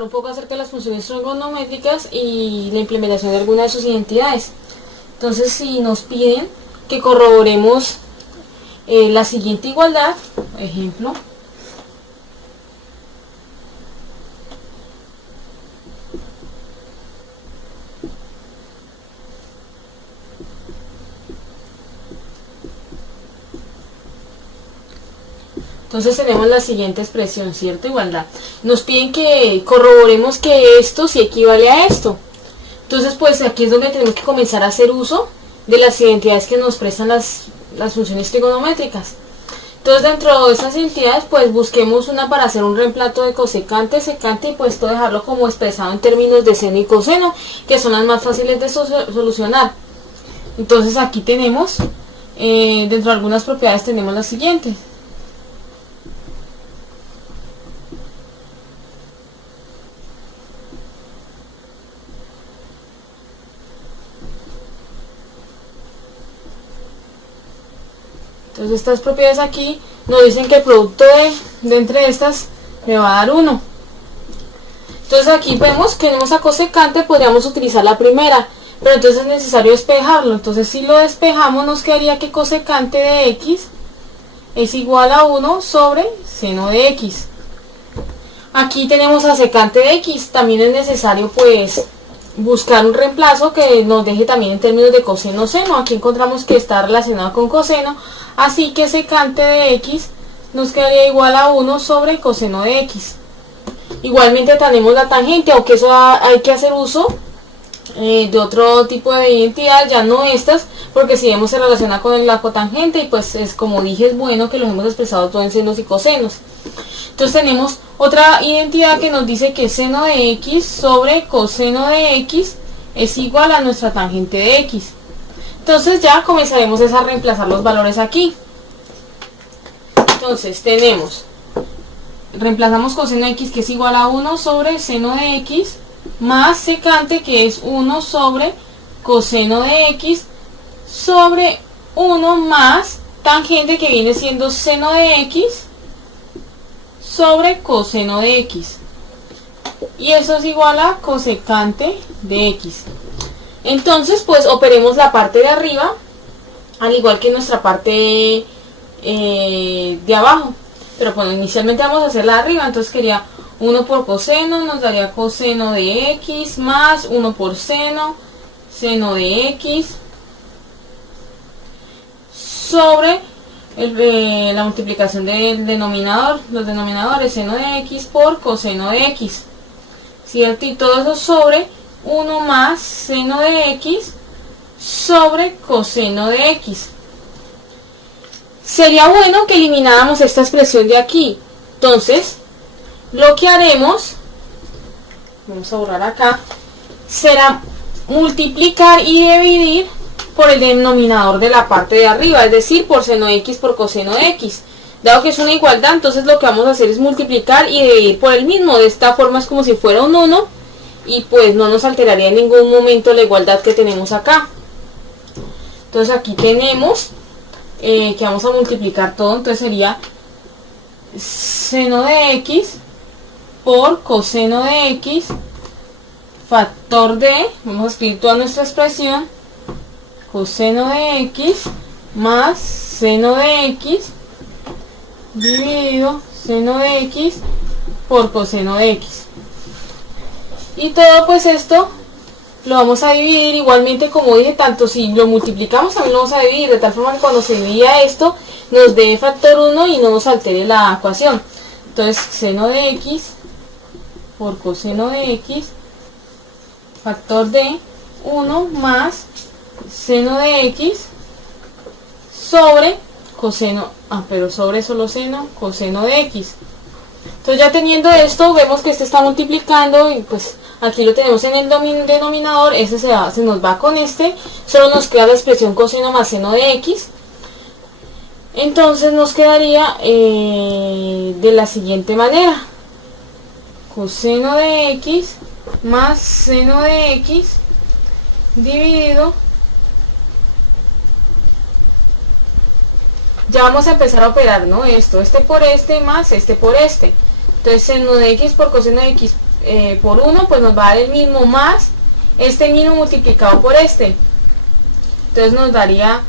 Un poco acerca de las funciones trigonométricas y la implementación de algunas de sus identidades. Entonces, si nos piden que corroboremos la siguiente igualdad, ejemplo, entonces tenemos la siguiente expresión, ¿cierto? Igualdad. Nos piden que corroboremos que esto sí equivale a esto. Entonces, pues aquí es donde tenemos que comenzar a hacer uso de las identidades que nos prestan las funciones trigonométricas. Entonces, dentro de esas identidades, pues busquemos una para hacer un reemplazo de cosecante, secante y pues todo dejarlo como expresado en términos de seno y coseno, que son las más fáciles de solucionar. Entonces, aquí tenemos, dentro de algunas propiedades tenemos las siguientes. Entonces estas propiedades aquí nos dicen que el producto de entre estas me va a dar 1. Entonces aquí vemos que tenemos a cosecante, podríamos utilizar la primera, pero entonces es necesario despejarlo. Entonces si lo despejamos nos quedaría que cosecante de x es igual a 1 sobre seno de x. Aquí tenemos a secante de x, también es necesario pues buscar un reemplazo que nos deje también en términos de coseno-seno. Aquí encontramos que está relacionado con coseno, así que secante de x nos quedaría igual a 1 sobre coseno de x. Igualmente tenemos la tangente, aunque eso hay que hacer uso de otro tipo de identidad, ya no estas, porque si vemos se relaciona con la cotangente y pues es como dije, es bueno que los hemos expresado todo en senos y cosenos. Entonces tenemos otra identidad que nos dice que seno de x sobre coseno de x es igual a nuestra tangente de x. Entonces ya comenzaremos a reemplazar los valores aquí. Entonces reemplazamos coseno de x que es igual a 1 sobre seno de x más secante que es 1 sobre coseno de x sobre 1 más tangente que viene siendo seno de x sobre coseno de x, y eso es igual a cosecante de x. Entonces pues operemos la parte de arriba al igual que nuestra parte de abajo, pero bueno, inicialmente vamos a hacer la de arriba. Entonces quería 1 por coseno, nos daría coseno de x más 1 por seno, seno de x sobre la multiplicación del denominador, los denominadores seno de x por coseno de x, ¿cierto? Y todo eso sobre 1 más seno de x sobre coseno de x. Sería bueno que elimináramos esta expresión de aquí. Entonces, lo que haremos, vamos a borrar acá, será multiplicar y dividir por el denominador de la parte de arriba, es decir, por seno de x por coseno de x. Dado que es una igualdad, entonces lo que vamos a hacer es multiplicar y dividir por el mismo. De esta forma es como si fuera un 1 y pues no nos alteraría en ningún momento la igualdad que tenemos acá. Entonces aquí tenemos que vamos a multiplicar todo, entonces sería seno de x por coseno de x factor de, vamos a escribir toda nuestra expresión, coseno de x más seno de x dividido seno de x por coseno de x. Y todo pues esto lo vamos a dividir igualmente, como dije, tanto si lo multiplicamos también lo vamos a dividir, de tal forma que cuando se divida esto nos dé factor 1 y no nos altere la ecuación. Entonces seno de x por coseno de x factor de 1 más seno de x sobre coseno, pero sobre solo seno, coseno de x. Entonces ya teniendo esto, vemos que este está multiplicando y pues aquí lo tenemos en el denominador, este se nos va con este, solo nos queda la expresión coseno más seno de x. Entonces nos quedaría de la siguiente manera: coseno de x más seno de x dividido, ya vamos a empezar a operar, ¿no? Este por este más este por este. Entonces seno de x por coseno de x por 1, pues nos va a dar el mismo más este mismo multiplicado por este. Entonces nos daría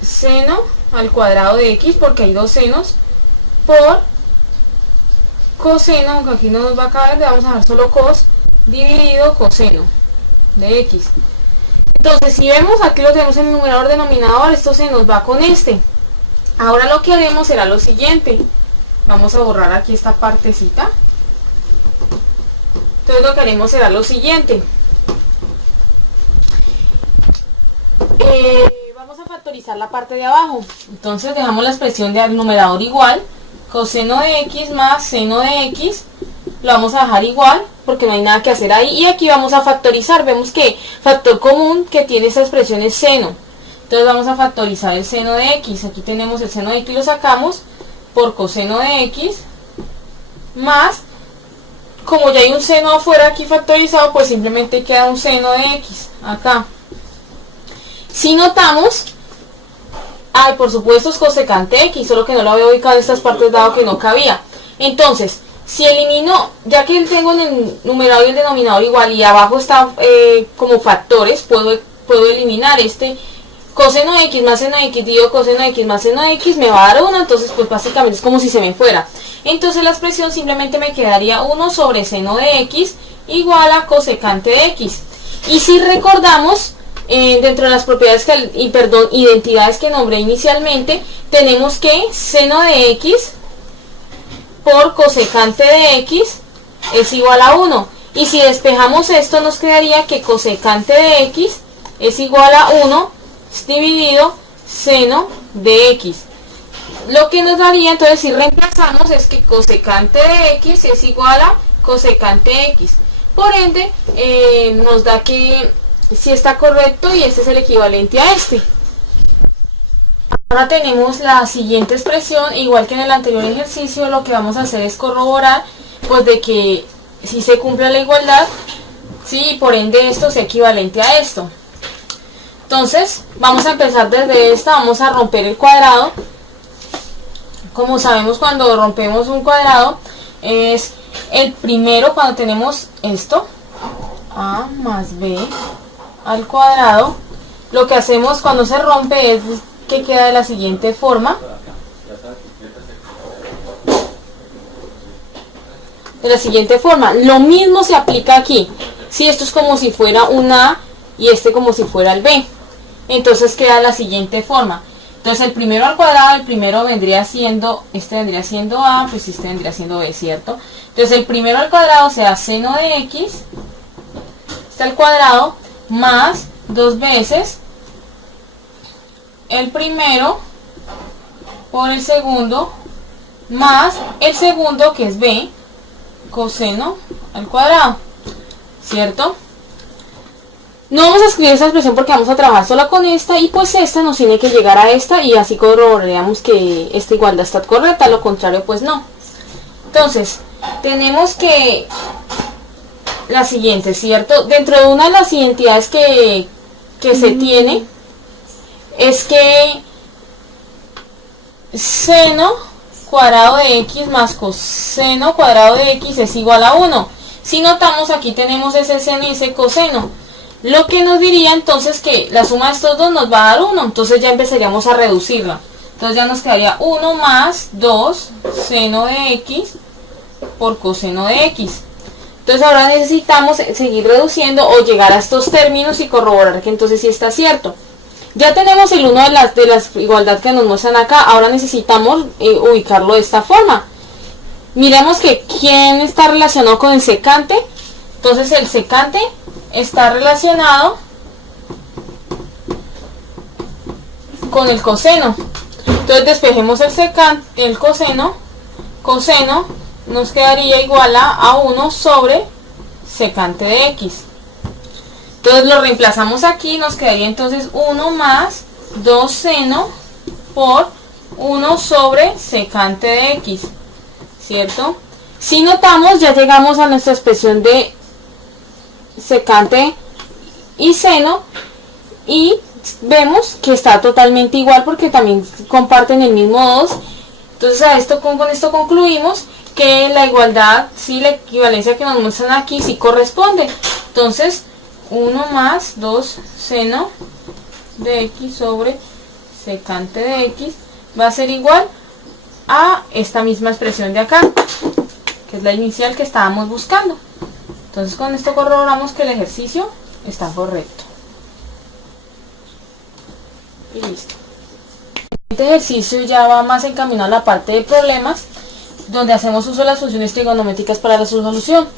seno al cuadrado de x, porque hay dos senos, por coseno, aunque aquí no nos va a caber, le vamos a dar solo cos, dividido coseno de x. Entonces, si vemos, aquí lo tenemos en numerador denominador, esto se nos va con este. Ahora lo que haremos será lo siguiente. Vamos a borrar aquí esta partecita. Entonces lo que haremos será lo siguiente. Vamos a factorizar la parte de abajo. Entonces dejamos la expresión del numerador igual. Coseno de x más seno de x. Lo vamos a dejar igual porque no hay nada que hacer ahí. Y aquí vamos a factorizar. Vemos que factor común que tiene esta expresión es seno. Entonces vamos a factorizar el seno de x. Aquí tenemos el seno de x, lo sacamos por coseno de x más, como ya hay un seno afuera aquí factorizado, pues simplemente queda un seno de x acá. Si notamos, por supuesto es cosecante x, solo que no lo había ubicado en estas partes dado que no cabía. Entonces, si elimino, ya que tengo en el numerador y el denominador igual y abajo está como factores, puedo eliminar este coseno de x más seno de x dividido coseno de x más seno de x, me va a dar 1, entonces pues básicamente es como si se me fuera. Entonces la expresión simplemente me quedaría 1 sobre seno de x igual a cosecante de x. Y si recordamos, dentro de las propiedades identidades que nombré inicialmente, tenemos que seno de x por cosecante de x es igual a 1. Y si despejamos esto, nos quedaría que cosecante de x es igual a 1 dividido seno de x. Lo que nos daría, entonces, si reemplazamos, es que cosecante de x es igual a cosecante de x. Por ende, nos da que sí está correcto y este es el equivalente a este. Ahora tenemos la siguiente expresión, igual que en el anterior ejercicio, lo que vamos a hacer es corroborar pues de que si se cumple la igualdad, sí, por ende esto es equivalente a esto. Entonces, vamos a empezar desde esta, vamos a romper el cuadrado. Como sabemos, cuando rompemos un cuadrado, es el primero cuando tenemos esto, a más b al cuadrado. Lo que hacemos cuando se rompe es que queda de la siguiente forma. Lo mismo se aplica aquí. Si esto es como si fuera un a y este como si fuera el b. Entonces queda de la siguiente forma. Entonces el primero al cuadrado, el primero vendría siendo, este vendría siendo a, pues este vendría siendo b, ¿cierto? Entonces el primero al cuadrado será seno de x, este al cuadrado, más 2 veces el primero por el segundo, más el segundo que es b, coseno al cuadrado, ¿cierto? No vamos a escribir esta expresión porque vamos a trabajar solo con esta y pues esta nos tiene que llegar a esta y así corroboraríamos que esta igualdad está correcta, lo contrario pues no. Entonces, tenemos que la siguiente, ¿cierto? Dentro de una de las identidades que se tiene es que seno cuadrado de x más coseno cuadrado de x es igual a 1. Si notamos, aquí tenemos ese seno y ese coseno. Lo que nos diría entonces que la suma de estos dos nos va a dar 1, entonces ya empezaríamos a reducirla. Entonces ya nos quedaría 1 más 2 seno de x por coseno de x. Entonces ahora necesitamos seguir reduciendo o llegar a estos términos y corroborar que entonces sí está cierto. Ya tenemos el 1 de las igualdades que nos muestran acá, ahora necesitamos ubicarlo de esta forma. Miremos que quién está relacionado con el secante. Entonces el secante está relacionado con el coseno. Entonces despejemos el secante, el coseno. Coseno nos quedaría igual a 1 sobre secante de x. Entonces lo reemplazamos aquí, nos quedaría entonces 1 más 2 seno por 1 sobre secante de x, ¿cierto? Si notamos, ya llegamos a nuestra expresión de secante y seno y vemos que está totalmente igual porque también comparten el mismo 2. Entonces con esto concluimos que la igualdad, si la equivalencia que nos muestran aquí sí corresponde. Entonces 1 más 2 seno de x sobre secante de x va a ser igual a esta misma expresión de acá, que es la inicial que estábamos buscando. Entonces con esto corroboramos que el ejercicio está correcto. Y listo. Este ejercicio ya va más encaminado a la parte de problemas, donde hacemos uso de las funciones trigonométricas para su solución.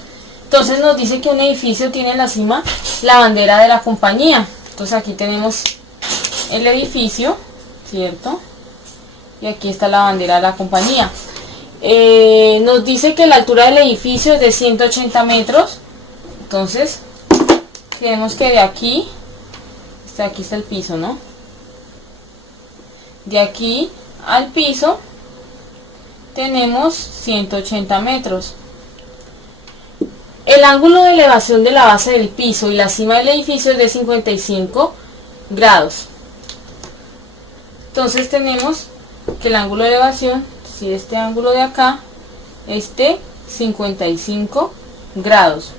Entonces nos dice que un edificio tiene en la cima la bandera de la compañía. Entonces aquí tenemos el edificio, ¿cierto? Y aquí está la bandera de la compañía. Nos dice que la altura del edificio es de 180 metros. Entonces tenemos que de aquí está el piso, ¿no? De aquí al piso tenemos 180 metros. El ángulo de elevación de la base del piso y la cima del edificio es de 55 grados. Entonces tenemos que el ángulo de elevación, si este ángulo de acá, es de 55 grados.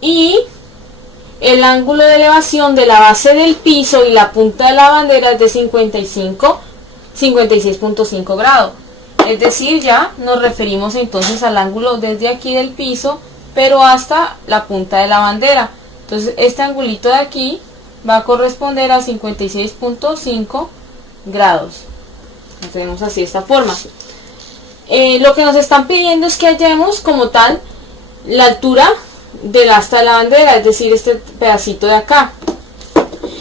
Y el ángulo de elevación de la base del piso y la punta de la bandera es de 56.5 grados. Es decir, ya nos referimos entonces al ángulo desde aquí del piso, pero hasta la punta de la bandera. Entonces este angulito de aquí va a corresponder a 56.5 grados. Lo tenemos así de esta forma. Lo que nos están pidiendo es que hallemos como tal la altura del asta de la bandera, es decir, este pedacito de acá.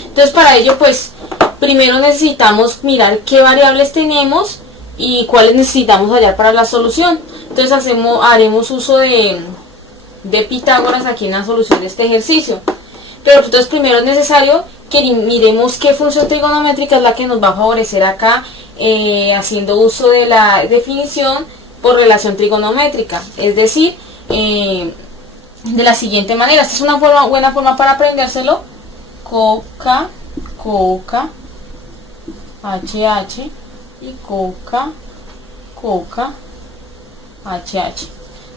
Entonces para ello pues primero necesitamos mirar qué variables tenemos y cuáles necesitamos hallar para la solución. Entonces haremos uso de Pitágoras aquí en la solución de este ejercicio. Pero entonces primero es necesario que miremos qué función trigonométrica es la que nos va a favorecer acá, haciendo uso de la definición por relación trigonométrica. Es decir, de la siguiente manera. Esta es una buena forma para aprendérselo. Coca, HH y coca, HH.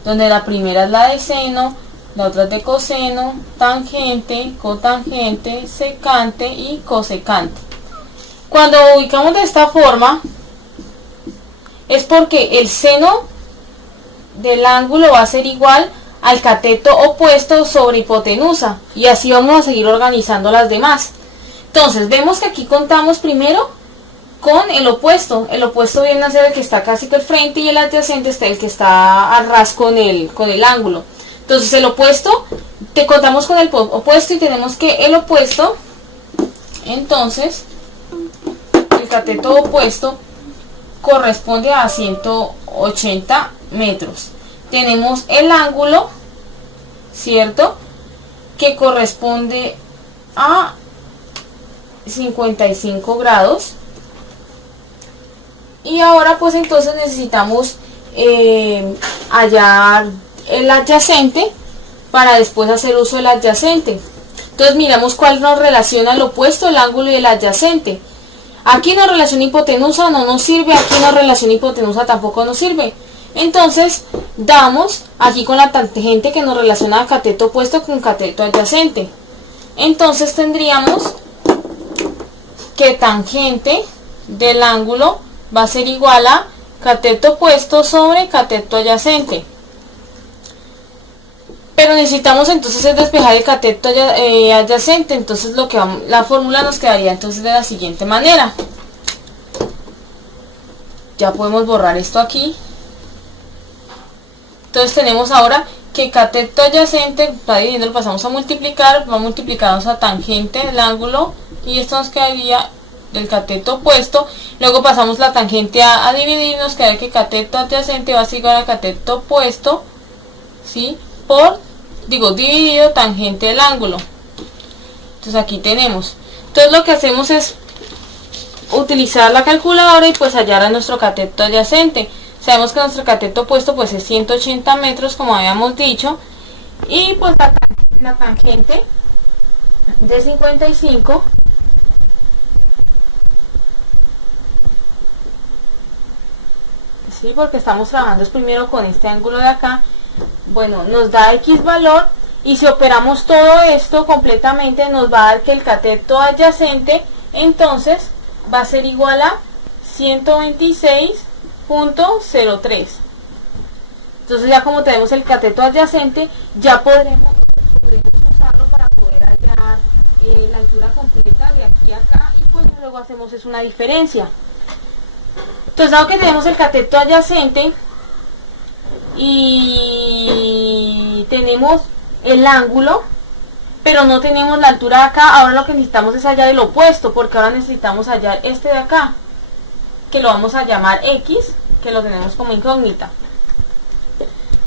Donde la primera es la de seno, la otra es de coseno, tangente, cotangente, secante y cosecante. Cuando ubicamos de esta forma es porque el seno del ángulo va a ser igual al cateto opuesto sobre hipotenusa, y así vamos a seguir organizando las demás. Entonces vemos que aquí contamos primero con el opuesto. El opuesto viene a ser el que está casi que al frente, y el adyacente está el que está a ras con el ángulo. Entonces el opuesto, contamos con el opuesto y tenemos que el opuesto, entonces el cateto opuesto corresponde a 180 metros. Tenemos el ángulo, ¿cierto?, que corresponde a 55 grados. Y ahora pues entonces necesitamos hallar el adyacente para después hacer uso del adyacente. Entonces miramos cuál nos relaciona el opuesto, el ángulo y el adyacente. Aquí nos relaciona hipotenusa, no nos sirve. Aquí nos relaciona hipotenusa, tampoco nos sirve. Entonces damos aquí con la tangente que nos relaciona cateto opuesto con cateto adyacente. Entonces tendríamos que tangente del ángulo va a ser igual a cateto opuesto sobre cateto adyacente. Pero necesitamos entonces despejar el cateto adyacente. Entonces la fórmula nos quedaría entonces de la siguiente manera. Ya podemos borrar esto aquí. Entonces tenemos ahora que cateto adyacente, está dividiendo, lo pasamos a multiplicar, va a multiplicarnos a tangente del ángulo, y esto nos quedaría del cateto opuesto. Luego pasamos la tangente a dividir, nos queda que cateto adyacente va a ser igual a cateto opuesto, ¿sí?, dividido tangente del ángulo. Entonces aquí tenemos. Entonces lo que hacemos es utilizar la calculadora y pues hallar a nuestro cateto adyacente. Sabemos que nuestro cateto opuesto pues es 180 metros, como habíamos dicho, y pues la tangente de 55 es ¿sí? Porque estamos trabajando primero con este ángulo de acá. Bueno, nos da X valor, y si operamos todo esto completamente nos va a dar que el cateto adyacente entonces va a ser igual a 126.03. Entonces ya como tenemos el cateto adyacente, ya podremos usarlo para poder hallar la altura completa de aquí a acá, y pues luego hacemos es una diferencia. Entonces dado que tenemos el cateto adyacente y tenemos el ángulo, pero no tenemos la altura de acá, ahora lo que necesitamos es hallar el opuesto, porque ahora necesitamos hallar este de acá, que lo vamos a llamar X, que lo tenemos como incógnita.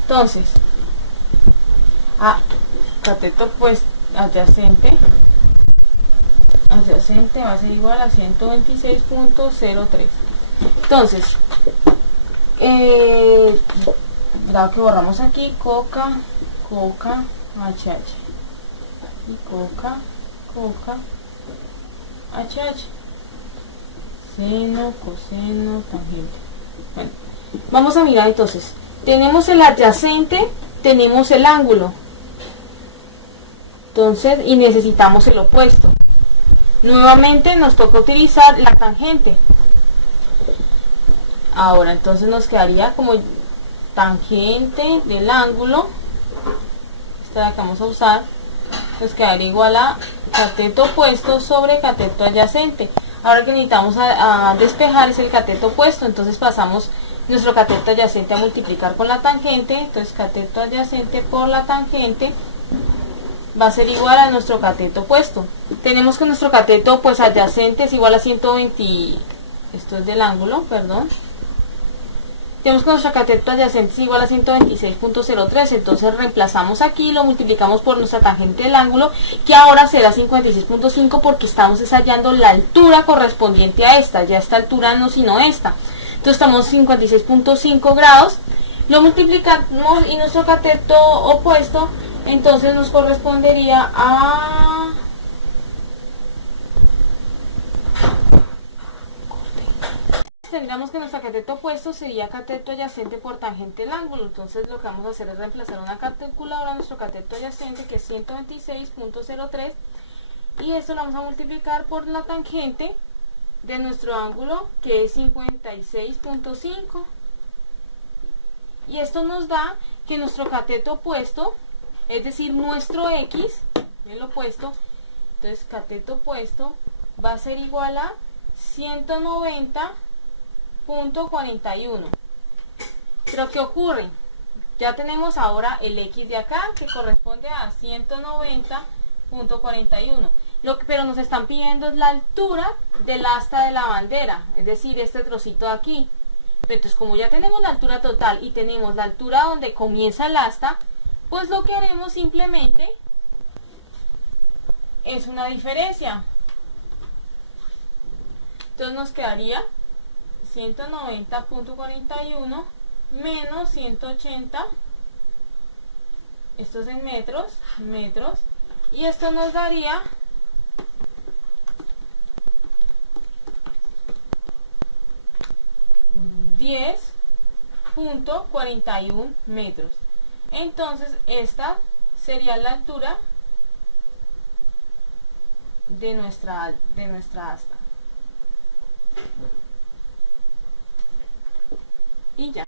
Entonces, cateto pues adyacente va a ser igual a 126.03. Entonces, dado que borramos aquí coca, HH y coca, HH, seno, coseno, tangente. Bueno, vamos a mirar entonces. Tenemos el adyacente, tenemos el ángulo. Entonces, y necesitamos el opuesto. Nuevamente nos toca utilizar la tangente. Ahora, entonces nos quedaría como tangente del ángulo. Esta de acá vamos a usar. Nos quedaría igual a cateto opuesto sobre cateto adyacente. Ahora que necesitamos a despejar es el cateto opuesto, entonces pasamos nuestro cateto adyacente a multiplicar con la tangente. Entonces cateto adyacente por la tangente va a ser igual a nuestro cateto opuesto. Tenemos que nuestro cateto pues adyacente es igual a 120, esto es del ángulo, perdón. Tenemos que nuestro cateto adyacente es igual a 126.03, entonces reemplazamos aquí, lo multiplicamos por nuestra tangente del ángulo, que ahora será 56.5 porque estamos hallando la altura correspondiente a esta, ya esta altura no sino esta. Entonces estamos 56.5 grados, lo multiplicamos y nuestro cateto opuesto entonces nos correspondería a... Tendríamos que nuestro cateto opuesto sería cateto adyacente por tangente del ángulo. Entonces lo que vamos a hacer es reemplazar una calculadora a nuestro cateto adyacente, que es 126.03, y esto lo vamos a multiplicar por la tangente de nuestro ángulo, que es 56.5, y esto nos da que nuestro cateto opuesto, es decir, nuestro X, el opuesto, entonces cateto opuesto va a ser igual a 190.41. Pero ¿qué ocurre? Ya tenemos ahora el X de acá, que corresponde a 190.41. Pero nos están pidiendo es la altura del asta de la bandera, es decir, este trocito de aquí. Entonces, como ya tenemos la altura total y tenemos la altura donde comienza el asta, pues lo que haremos simplemente es una diferencia. Entonces nos quedaría 190.41 menos 180, esto es en metros, y esto nos daría 10.41 metros. Entonces esta sería la altura de nuestra asta. Y ya.